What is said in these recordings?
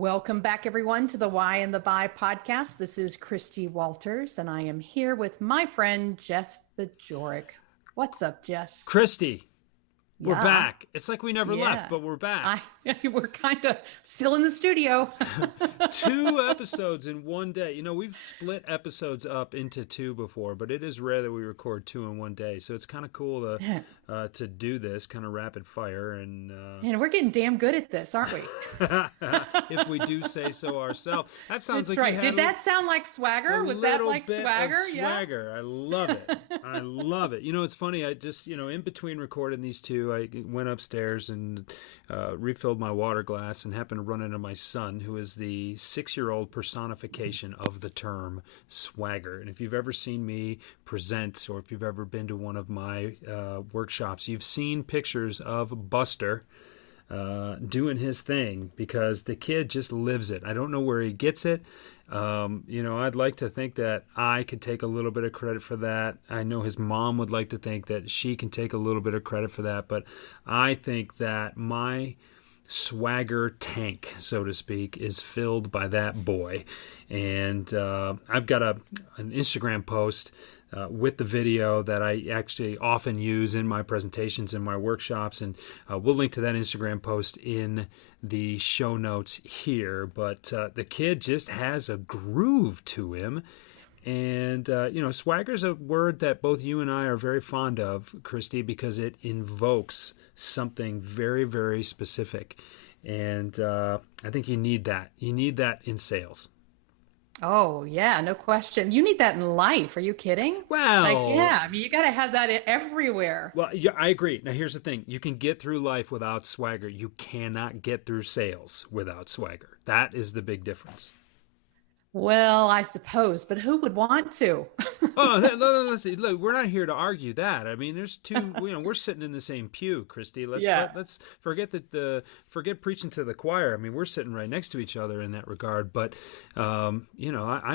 Welcome back, everyone, to the Why and the Buy podcast. This is Christie Walters, and I am here with my friend, Jeff Bajorek. What's up, Jeff? Christie, we're Yeah, back. It's like we never left, but we're back. We're kind of still in the studio. 2 episodes in one day. You know, we've split episodes up into two before, but it is rare that we record two in one day. So it's kind of cool to do this kind of rapid fire. And we're getting damn good at this, aren't we? if we do say so ourselves. That sounds That's like right. Did that sound like swagger? Was that like swagger? Swagger. I love it. I love it. You know, it's funny. I just, in between recording these two, I went upstairs and refilled my water glass and happened to run into my son, who is the 6-year-old personification of the term swagger. And if you've ever seen me present, or if you've ever been to one of my workshops, you've seen pictures of Buster doing his thing, because the kid just lives it. I don't know where he gets it. I'd like to think that I could take a little bit of credit for that. I know his mom would like to think that she can take a little bit of credit for that, but I think that my swagger tank, so to speak, is filled by that boy. And I've got an Instagram post with the video that I actually often use in my presentations and my workshops, and we'll link to that Instagram post in the show notes here. But the kid just has a groove to him. And, swagger is a word that both you and I are very fond of, Christy, because it invokes something very, very specific. And I think you need that. You need that in sales. Oh, yeah, no question. You need that in life. Are you kidding? Well, I mean, you got to have that everywhere. Well, yeah, I agree. Now, here's the thing. You can get through life without swagger. You cannot get through sales without swagger. That is the big difference. Well, I suppose, but who would want to? Let's see. Look, we're not here to argue that. I mean, there's two. We're sitting in the same pew, Christy. Let's forget forget preaching to the choir. I mean, we're sitting right next to each other in that regard. But I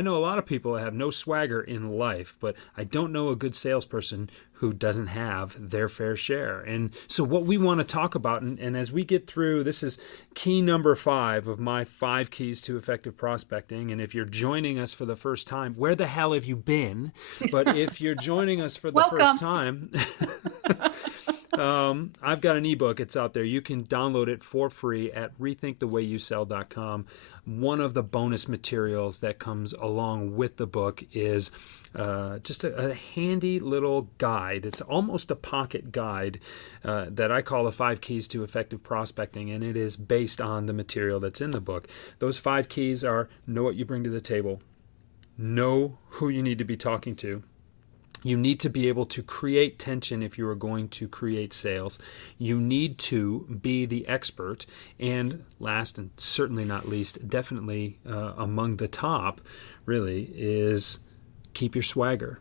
know a lot of people that have no swagger in life, but I don't know a good salesperson who doesn't have their fair share. And so what we want to talk about, and as we get through, this is key number 5 of my 5 keys to effective prospecting. And if you're joining us for the first time, where the hell have you been? But if you're joining us for the first time, I've got an ebook. It's out there. You can download it for free at rethinkthewayyouSell.com. One of the bonus materials that comes along with the book is just a handy little guide. It's almost a pocket guide that I call the 5 keys to effective prospecting, and it is based on the material that's in the book. Those 5 keys are: know what you bring to the table, know who you need to be talking to. You need to be able to create tension if you are going to create sales. You need to be the expert. And last and certainly not least, definitely among the top, really, is keep your swagger.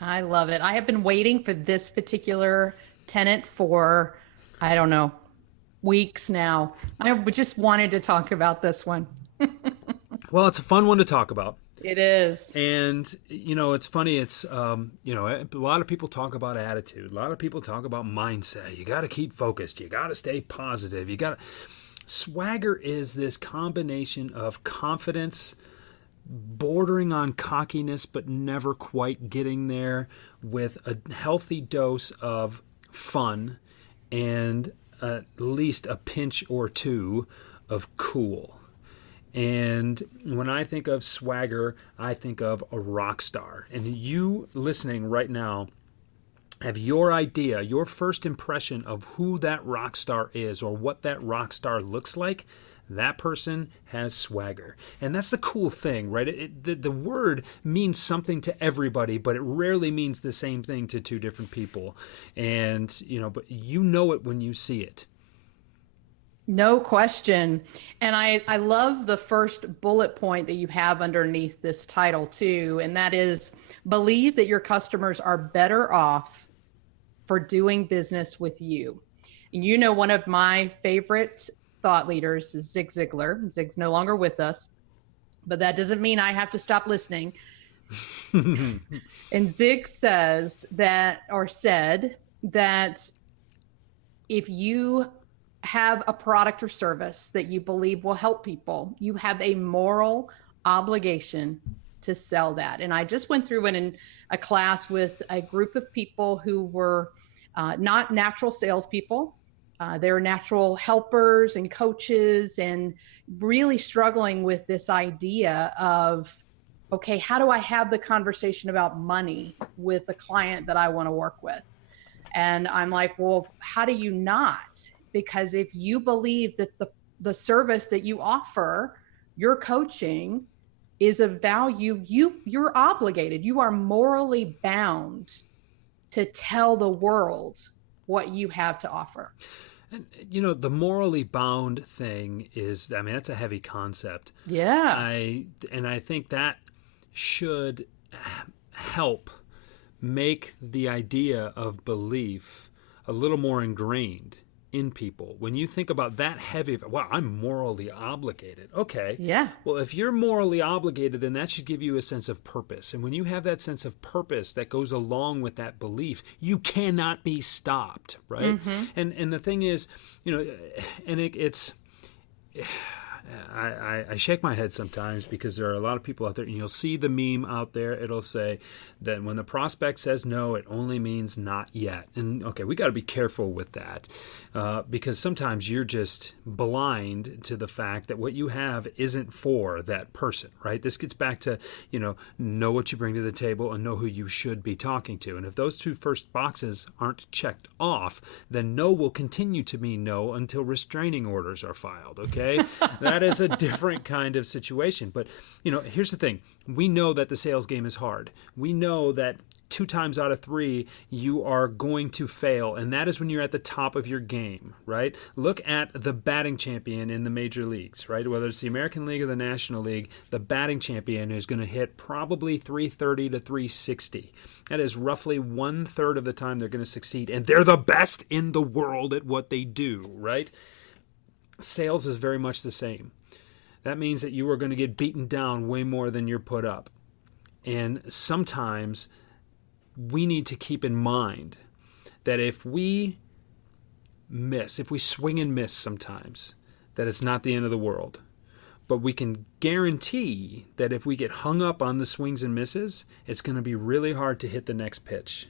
I love it. I have been waiting for this particular tenet for, I don't know, weeks now. I just wanted to talk about this one. Well, it's a fun one to talk about. It is. And, it's funny. It's, a lot of people talk about attitude. A lot of people talk about mindset. You got to keep focused. You got to stay positive. Swagger is this combination of confidence, bordering on cockiness, but never quite getting there, with a healthy dose of fun and at least a pinch or two of cool. And when I think of swagger, I think of a rock star. And you listening right now have your idea, your first impression of who that rock star is or what that rock star looks like. That person has swagger. And that's the cool thing, right? The word means something to everybody, but it rarely means the same thing to two different people. And, but you know it when you see it. No question. And I love the first bullet point that you have underneath this title too. And that is, believe that your customers are better off for doing business with you. And one of my favorite thought leaders is Zig Ziglar. Zig's no longer with us, but that doesn't mean I have to stop listening. And Zig said that if you have a product or service that you believe will help people, you have a moral obligation to sell that. And I just went through in a class with a group of people who were not natural salespeople. They're natural helpers and coaches, and really struggling with this idea of, okay, how do I have the conversation about money with the client that I want to work with? And I'm like, well, how do you not? Because if you believe that the service that you offer, your coaching, is of value, you're obligated. You are morally bound to tell the world what you have to offer. And, the morally bound thing is, I mean, that's a heavy concept. Yeah. I think that should help make the idea of belief a little more ingrained in people. When you think about that heavy, wow, I'm morally obligated. Okay. Yeah. Well, if you're morally obligated, then that should give you a sense of purpose. And when you have that sense of purpose that goes along with that belief, you cannot be stopped, right? Mm-hmm. And the thing is, and it's I shake my head sometimes, because there are a lot of people out there, and you'll see the meme out there. It'll say that when the prospect says no, it only means not yet. And okay, we got to be careful with that, because sometimes you're just blind to the fact that what you have isn't for that person, right? This gets back to, know what you bring to the table and know who you should be talking to. And if those two first boxes aren't checked off, then no will continue to mean no until restraining orders are filed, okay? That is a different kind of situation. But, here's the thing. We know that the sales game is hard. We know that 2 times out of 3, you are going to fail. And that is when you're at the top of your game, right? Look at the batting champion in the major leagues, right? Whether it's the American League or the National League, the batting champion is going to hit probably 330 to 360. That is roughly 1/3 of the time they're going to succeed. And they're the best in the world at what they do, right? Sales is very much the same. That means that you are going to get beaten down way more than you're put up. And sometimes we need to keep in mind that if we swing and miss sometimes, that it's not the end of the world. But we can guarantee that if we get hung up on the swings and misses, it's going to be really hard to hit the next pitch.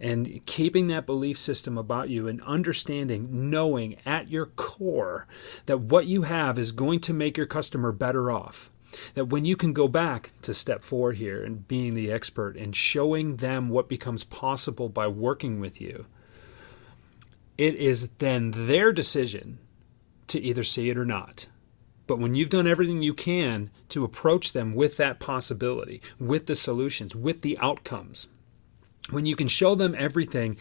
And keeping that belief system about you and understanding, knowing at your core that what you have is going to make your customer better off. That when you can go back to step 4 here and being the expert and showing them what becomes possible by working with you, it is then their decision to either see it or not. But when you've done everything you can to approach them with that possibility, with the solutions, with the outcomes, when you can show them everything,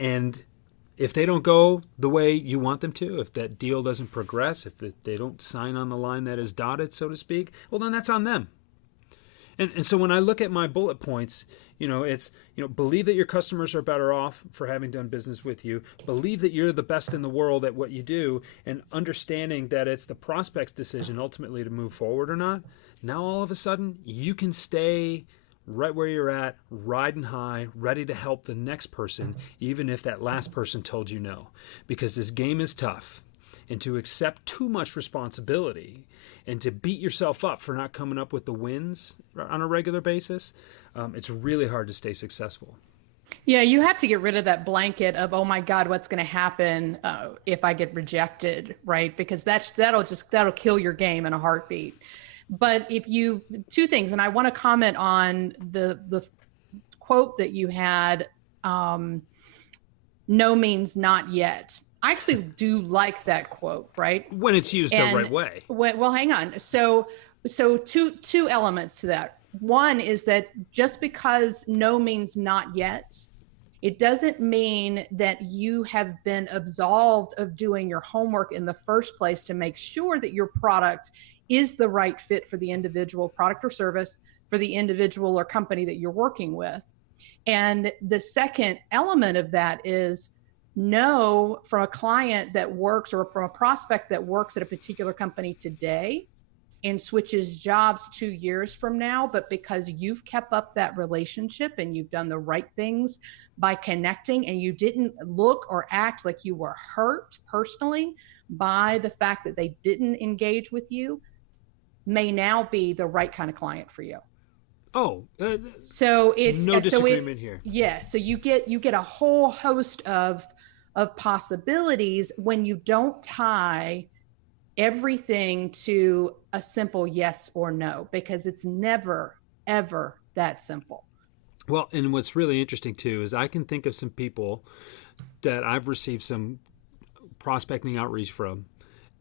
and if they don't go the way you want them to, if that deal doesn't progress, if they don't sign on the line that is dotted, so to speak, well, then that's on them. And so when I look at my bullet points, it's, believe that your customers are better off for having done business with you. Believe that you're the best in the world at what you do, and understanding that it's the prospect's decision ultimately to move forward or not. Now, all of a sudden, you can stay right where you're at, riding high, ready to help the next person, even if that last person told you no. Because this game is tough. And to accept too much responsibility and to beat yourself up for not coming up with the wins on a regular basis, it's really hard to stay successful. Yeah, you have to get rid of that blanket of, oh my God, what's going to happen if I get rejected, right? Because that'll kill your game in a heartbeat. But two things, and I want to comment on the quote that you had, no means not yet. I actually do like that quote, right? When it's used the right way. Well, hang on. So two elements to that. One is that just because no means not yet, it doesn't mean that you have been absolved of doing your homework in the first place to make sure that your product is the right fit for the individual product or service, for the individual or company that you're working with. And the second element of that is, no, from a client that works or from a prospect that works at a particular company today, and switches jobs 2 years from now, but because you've kept up that relationship and you've done the right things by connecting, and you didn't look or act like you were hurt personally by the fact that they didn't engage with you, may now be the right kind of client for you. Oh, So it's no so disagreement here. yeah, so you get a whole host of possibilities when you don't tie everything to a simple yes or no, because it's never ever that simple. Well, and what's really interesting too is I can think of some people that I've received some prospecting outreach from,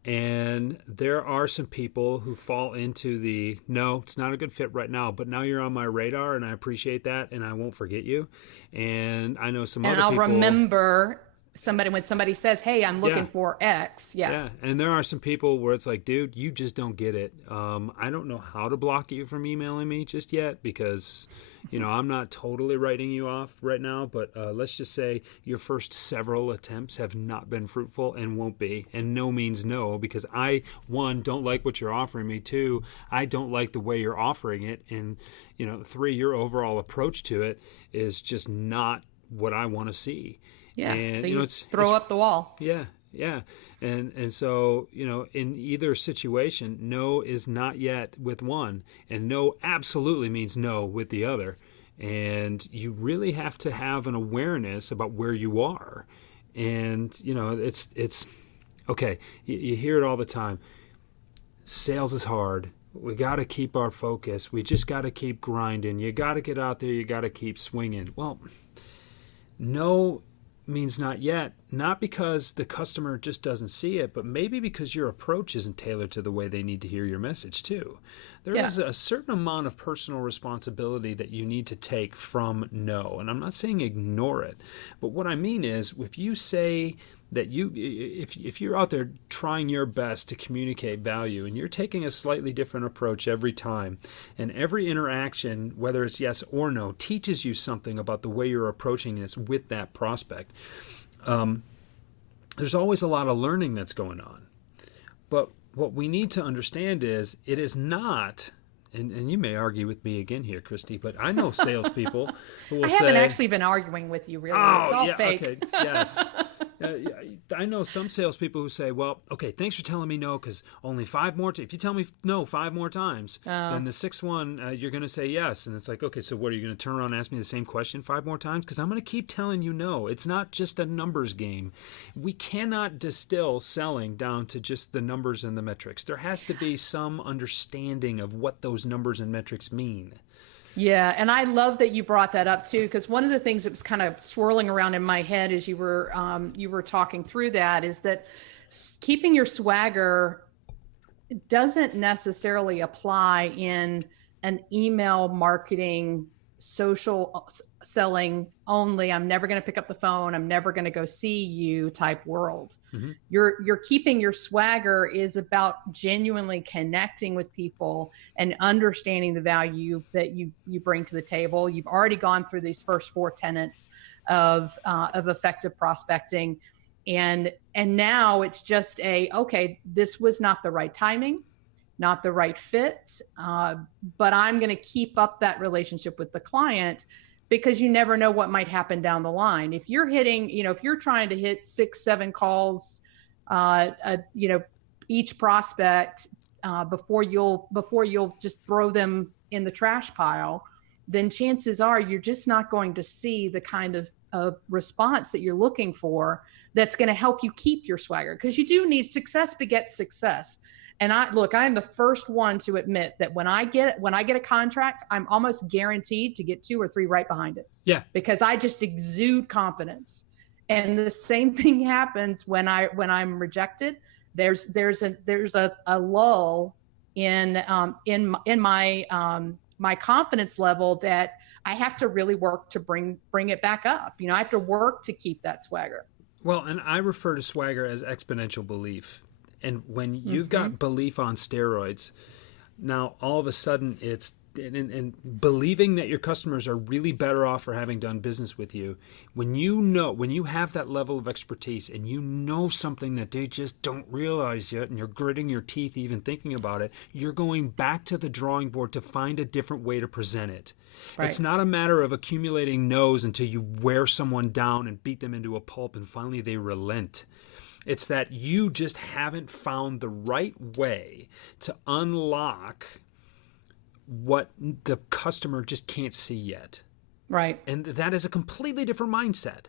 and there are some people who fall into the no, it's not a good fit right now, but now you're on my radar and I appreciate that and I won't forget you. And I know some And other I'll people remember somebody when somebody says, "Hey, I'm looking Yeah. for X." Yeah. Yeah, and there are some people where it's like, dude, you just don't get it. I don't know how to block you from emailing me just yet because, I'm not totally writing you off right now. But let's just say your first several attempts have not been fruitful and won't be. And no means no, because I, one, don't like what you're offering me. Two, I don't like the way you're offering it. And, three, your overall approach to it is just not what I want to see. Yeah. And, So you throw up the wall. Yeah, yeah. And so, in either situation, no is not yet with one, and no absolutely means no with the other. And you really have to have an awareness about where you are. And, it's okay. You hear it all the time. Sales is hard. We got to keep our focus. We just got to keep grinding. You got to get out there. You got to keep swinging. Well, no means not yet, not because the customer just doesn't see it, but maybe because your approach isn't tailored to the way they need to hear your message too. There is a certain amount of personal responsibility that you need to take from no. And I'm not saying ignore it, but what I mean is if you say that if you're out there trying your best to communicate value and you're taking a slightly different approach every time, and every interaction, whether it's yes or no, teaches you something about the way you're approaching this with that prospect, there's always a lot of learning that's going on. But what we need to understand is it is not, and you may argue with me again here, Christie, but I know salespeople who will say... I haven't actually been arguing with you, really. It's all fake. Okay, yes. I know some salespeople who say, well, okay, thanks for telling me no, because only 5 more times. If you tell me no 5 more times, then the 6th one, you're going to say yes. And it's like, okay, so what, are you going to turn around and ask me the same question 5 more times? Because I'm going to keep telling you no. It's not just a numbers game. We cannot distill selling down to just the numbers and the metrics. There has to be some understanding of what those numbers and metrics mean. Yeah, and I love that you brought that up too, because one of the things that was kind of swirling around in my head as you were talking through that is that keeping your swagger doesn't necessarily apply in an email marketing, social selling only. I'm never going to pick up the phone. I'm never going to go see you type world. Mm-hmm. You're keeping your swagger is about genuinely connecting with people and understanding the value that you bring to the table. You've already gone through these first 4 tenets of effective prospecting. And now it's just okay, this was not the right timing, not the right fit, but I'm going to keep up that relationship with the client, because you never know what might happen down the line. If you're hitting, if you're trying to hit 6-7 calls, each prospect before you'll just throw them in the trash pile, then chances are you're just not going to see the kind of response that you're looking for that's going to help you keep your swagger, because you do need success begets success. And I'm the first one to admit that when I get a contract, I'm almost guaranteed to get 2 or 3 right behind it. Yeah. Because I just exude confidence. And the same thing happens when I'm rejected. There's a lull in my confidence level that I have to really work to bring it back up. I have to work to keep that swagger. Well, and I refer to swagger as exponential belief. And when you've got belief on steroids, now all of a sudden it's and believing that your customers are really better off for having done business with you, when you have that level of expertise and you know something that they just don't realize yet, and you're gritting your teeth even thinking about it, you're going back to the drawing board to find a different way to present it. Right. It's not a matter of accumulating no's until you wear someone down and beat them into a pulp and finally they relent. It's that you just haven't found the right way to unlock what the customer just can't see yet. Right. And that is a completely different mindset.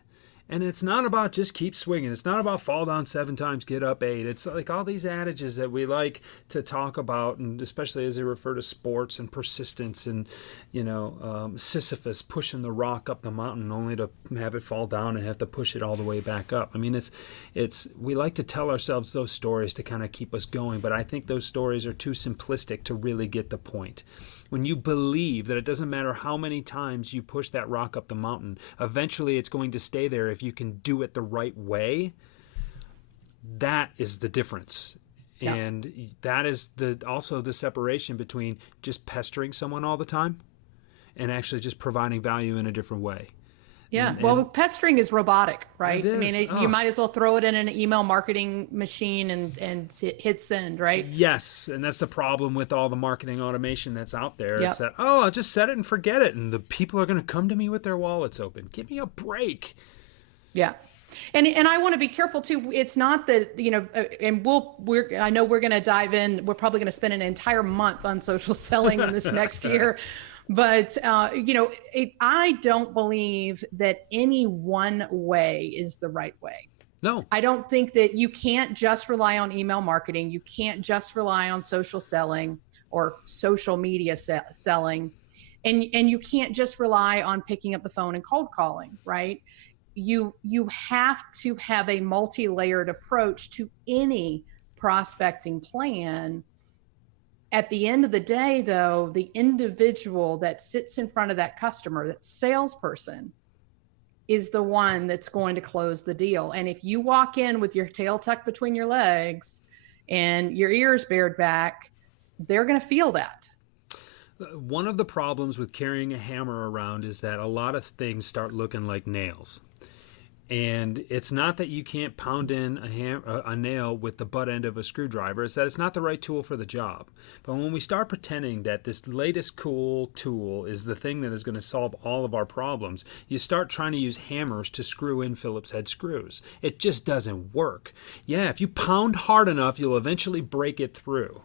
And it's not about just keep swinging. It's not about fall down 7 times, get up 8. It's like all these adages that we like to talk about, and especially as they refer to sports and persistence and, Sisyphus pushing the rock up the mountain only to have it fall down and have to push it all the way back up. I mean, we like to tell ourselves those stories to kind of keep us going, but I think those stories are too simplistic to really get the point. When you believe that it doesn't matter how many times you push that rock up the mountain, eventually it's going to stay there if you can do it the right way, that is the difference. Yeah. And that is also the separation between just pestering someone all the time and actually just providing value in a different way. Yeah. Well, pestering is robotic, right? It is. I mean, you might as well throw it in an email marketing machine and hit send, right? Yes. And that's the problem with all the marketing automation that's out there. Yep. It's that, I'll just set it and forget it. And the people are going to come to me with their wallets open. Give me a break. Yeah. And I want to be careful too. It's not that, and I know we're going to dive in. We're probably going to spend an entire month on social selling in this next year. But, I don't believe that any one way is the right way. No. I don't think that you can't just rely on email marketing. You can't just rely on social selling or social media selling. And you can't just rely on picking up the phone and cold calling, right? You have to have a multi-layered approach to any prospecting plan. At the end of the day, though, the individual that sits in front of that customer, that salesperson, is the one that's going to close the deal. And if you walk in with your tail tucked between your legs and your ears bared back, they're going to feel that. One of the problems with carrying a hammer around is that a lot of things start looking like nails. And it's not that you can't pound in a nail with the butt end of a screwdriver. It's that it's not the right tool for the job. But when we start pretending that this latest cool tool is the thing that is going to solve all of our problems, you start trying to use hammers to screw in Phillips head screws. It just doesn't work. Yeah, if you pound hard enough, you'll eventually break it through,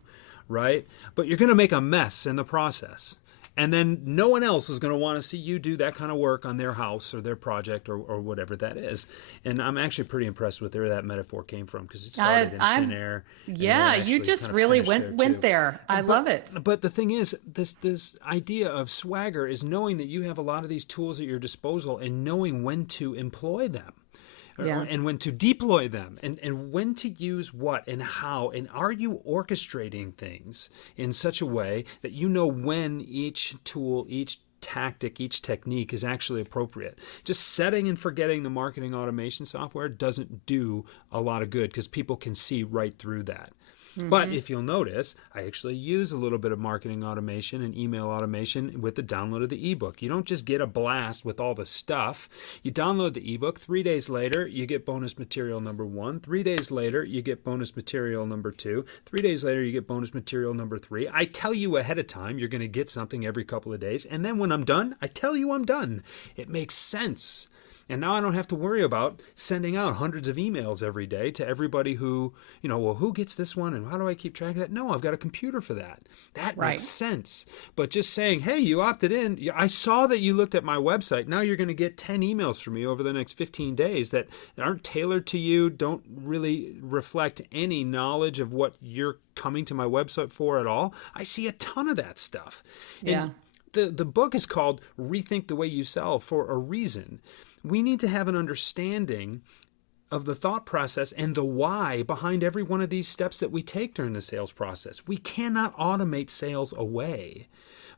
right? But you're going to make a mess in the process. And then no one else is going to want to see you do that kind of work on their house or their project or whatever that is. And I'm actually pretty impressed with where that metaphor came from, because it started in thin air. Yeah, you just really went there. I love it. But the thing is, this idea of swagger is knowing that you have a lot of these tools at your disposal and knowing when to employ them. Yeah. And when to deploy them, and when to use what and how, and are you orchestrating things in such a way that you know when each tool, each tactic, each technique is actually appropriate. Just setting and forgetting the marketing automation software doesn't do a lot of good, because people can see right through that. Mm-hmm. But if you'll notice, I actually use a little bit of marketing automation and email automation with the download of the ebook. You don't just get a blast with all the stuff. You download the ebook. 3 days later, you get bonus material number 1. 3 days later, you get bonus material number 2. 3 days later, you get bonus material number 3. I tell you ahead of time you're going to get something every couple of days. And then when I'm done, I tell you I'm done. It makes sense. And now I don't have to worry about sending out hundreds of emails every day to everybody who, who gets this one and how do I keep track of that? No, I've got a computer for that. That makes sense. But just saying, hey, you opted in. I saw that you looked at my website. Now you're going to get 10 emails from me over the next 15 days that aren't tailored to you, don't really reflect any knowledge of what you're coming to my website for at all. I see a ton of that stuff. Yeah. And the book is called Rethink the Way You Sell for a reason. We need to have an understanding of the thought process and the why behind every one of these steps that we take during the sales process. We cannot automate sales away.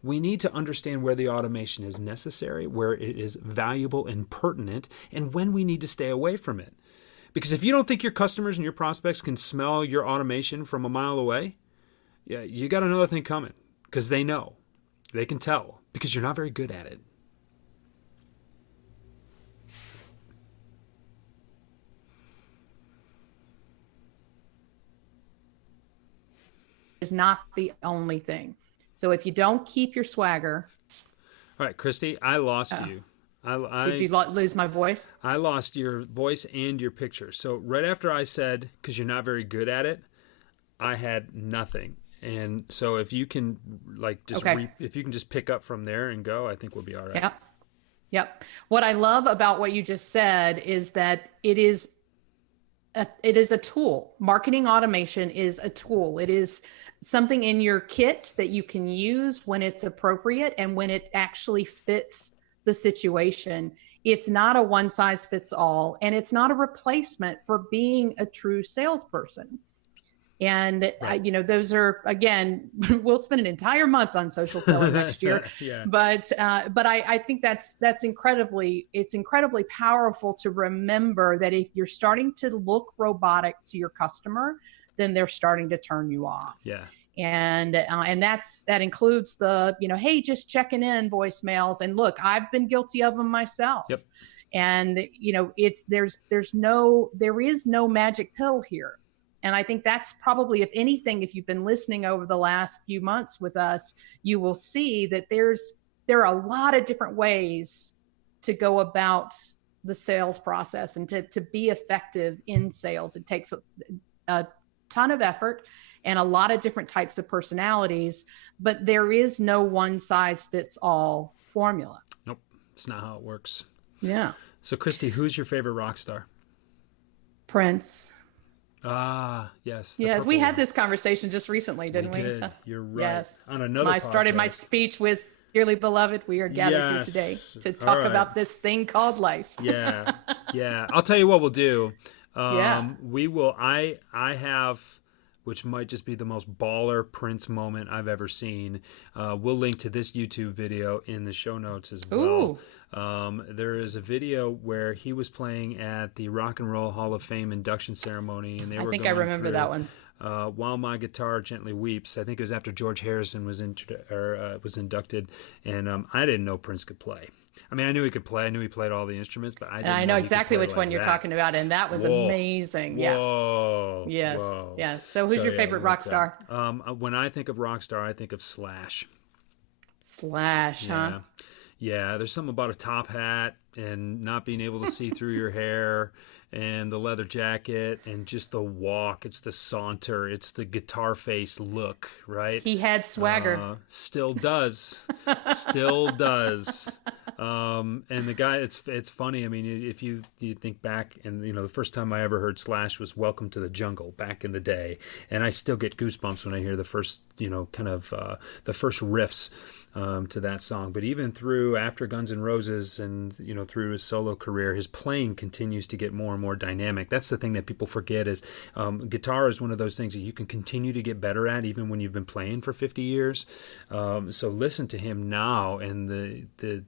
We need to understand where the automation is necessary, where it is valuable and pertinent, and when we need to stay away from it. Because if you don't think your customers and your prospects can smell your automation from a mile away, yeah, you got another thing coming, because they know. They can tell because you're not very good at it. Is not the only thing. So if you don't keep your swagger, All right, Christie, I lost you. did you lose my voice? I lost your voice and your picture. So right after I said, because you're not very good at it, I had nothing. And so if you can if you can just pick up from there and go, I think we'll be all right. Yep. Yep. What I love about what you just said is that it is a tool. Marketing automation is a tool. It is something in your kit that you can use when it's appropriate and when it actually fits the situation. It's not a one size fits all, and it's not a replacement for being a true salesperson. And Right. those are, again, we'll spend an entire month on social selling next year. Yeah. But I think it's incredibly powerful to remember that if you're starting to look robotic to your customer, then they're starting to turn you off. Yeah. And that includes the, hey, just checking in voicemails. And look, I've been guilty of them myself. Yep. And there is no magic pill here. And I think that's probably, if anything, if you've been listening over the last few months with us, you will see that there are a lot of different ways to go about the sales process and to be effective in sales. It takes a ton of effort and a lot of different types of personalities, but there is no one size fits all formula. Nope. It's not how it works. Yeah. So Christie, who's your favorite rock star? Prince. Ah, yes. Yes, we had this conversation just recently, didn't we? Did. You're right. Yes. On another I started my speech with, "Dearly beloved, we are gathered here today to talk about this thing called life." Yeah. Yeah. I'll tell you what we'll do. Yeah. We will. I have, which might just be the most baller Prince moment I've ever seen. We'll link to this YouTube video in the show notes as well. Ooh. There is a video where he was playing at the Rock and Roll Hall of Fame induction ceremony, and I think I remember that one. While My Guitar Gently Weeps. I think it was after George Harrison was inducted, and I didn't know Prince could play. I mean, I knew he could play. I knew he played all the instruments, but I know exactly which one you're talking about, and that was amazing. Whoa. Yeah. Yes. Whoa. Yes. So, who's your favorite rock star? When I think of rock star, I think of Slash. Slash, Yeah. huh? Yeah, there's something about a top hat and not being able to see through your hair and the leather jacket and just the walk. It's the saunter. It's the guitar face look, right? He had swagger. Still does. Still does. And the guy, it's funny. I mean, if you think back, and the first time I ever heard Slash was "Welcome to the Jungle" back in the day, and I still get goosebumps when I hear the first, the first riffs to that song. But even through after Guns N' Roses and through his solo career, his playing continues to get more and more dynamic. That's the thing that people forget is guitar is one of those things that you can continue to get better at even when you've been playing for 50 years. So listen to him now and the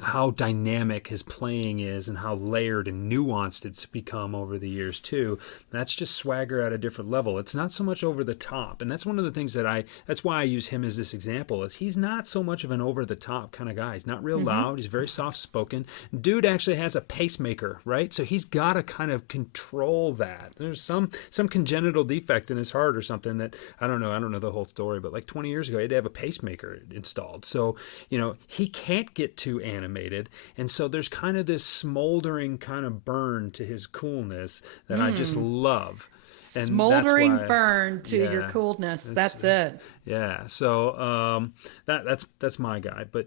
how dynamic his playing is and how layered and nuanced it's become over the years too. That's just swagger at a different level. It's not so much over the top, and that's one of the things that's why I use him as this example. Is he's not so much of an over the top kind of guy. He's not real loud. He's very soft spoken. Dude actually has a pacemaker, right? So he's got to kind of control that. There's some congenital defect in his heart or something that I don't know the whole story, but like 20 years ago he had to have a pacemaker installed. So he can't get too animated, and so there's kind of this smoldering kind of burn to his coolness that I just love. And smoldering burn to your coolness. That's it. Yeah. So that's my guy. But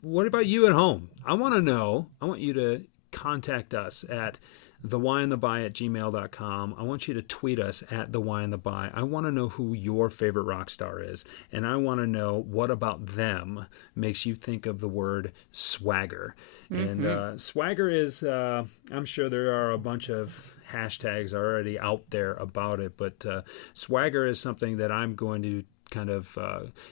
what about you at home? I want you to contact us at thewhyandthebuy@gmail.com. I want you to tweet us at thewhyandthebuy. I want to know who your favorite rock star is, and I want to know what about them makes you think of the word swagger. And swagger is, I'm sure there are a bunch of hashtags already out there about it, but swagger is something that I'm going to kind of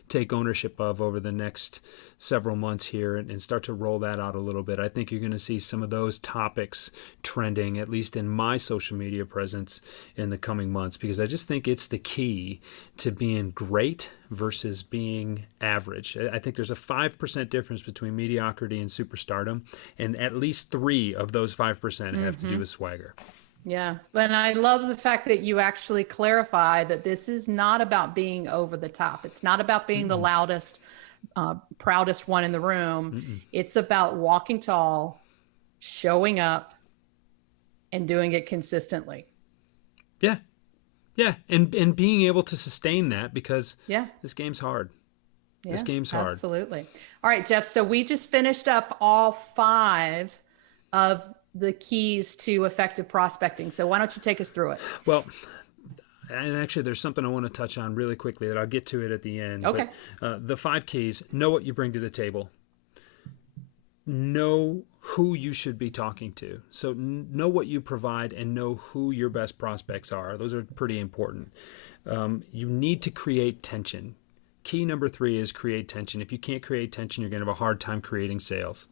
take ownership of over the next several months here and start to roll that out a little bit. I think you're going to see some of those topics trending, at least in my social media presence in the coming months, because I just think it's the key to being great versus being average. I think there's a 5% difference between mediocrity and superstardom, and at least 3 of those 5% have to do with swagger. Yeah. And I love the fact that you actually clarify that this is not about being over the top. It's not about being the loudest, proudest one in the room. It's about walking tall, showing up, and doing it consistently. Yeah. Yeah. And being able to sustain that, because this game's hard. Yeah, this game's hard. Absolutely. All right, Jeff. So we just finished up all 5 of the keys to effective prospecting. So why don't you take us through it? Well, and actually there's something I want to touch on really quickly that I'll get to it at the end. Okay. But, the 5 keys: know what you bring to the table. Know who you should be talking to. So know what you provide and know who your best prospects are. Those are pretty important. You need to create tension. Key number 3 is create tension. If you can't create tension, you're going to have a hard time creating sales.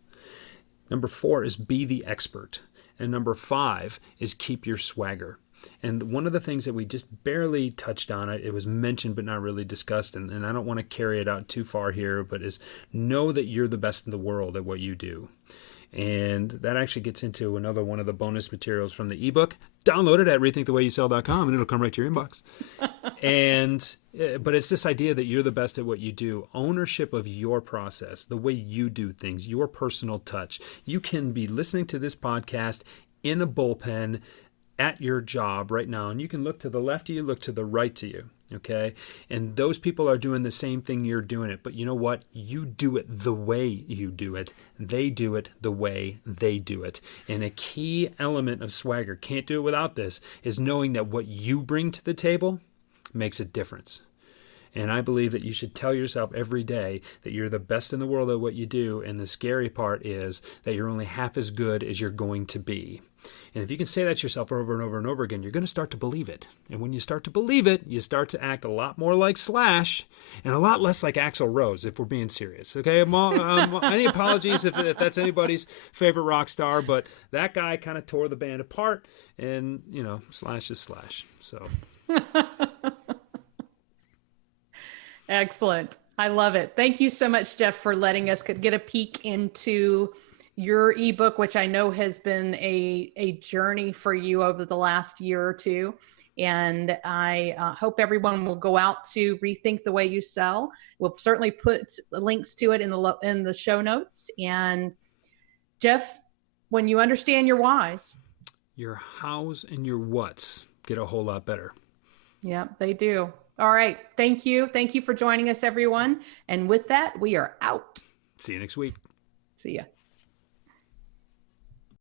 Number 4 is be the expert. And number 5 is keep your swagger. And one of the things that we just barely touched on, it was mentioned but not really discussed, and I don't want to carry it out too far here, but is know that you're the best in the world at what you do. And that actually gets into another one of the bonus materials from the ebook. Download it at rethinkthewayyouSell.com and it'll come right to your inbox. But it's this idea that you're the best at what you do. Ownership of your process, the way you do things, your personal touch. You can be listening to this podcast in a bullpen at your job right now, and you can look to the left of you, look to the right to you, okay? And those people are doing the same thing you're doing it, but you know what? You do it the way you do it. They do it the way they do it. And a key element of swagger, can't do it without this, is knowing that what you bring to the table makes a difference. And I believe that you should tell yourself every day that you're the best in the world at what you do, and the scary part is that you're only half as good as you're going to be. And if you can say that to yourself over and over and over again, you're going to start to believe it. And when you start to believe it, you start to act a lot more like Slash and a lot less like Axl Rose, if we're being serious. Okay, any apologies if that's anybody's favorite rock star, but that guy kind of tore the band apart, and, you know, Slash is Slash. So. Excellent. I love it. Thank you so much, Jeff, for letting us get a peek into your ebook, which I know has been a journey for you over the last year or two. And I hope everyone will go out to Rethink the Way You Sell. We'll certainly put links to it in the show notes. And Jeff, when you understand your whys, your hows and your whats get a whole lot better. Yeah, they do. All right. Thank you. Thank you for joining us, everyone. And with that, we are out. See you next week. See ya.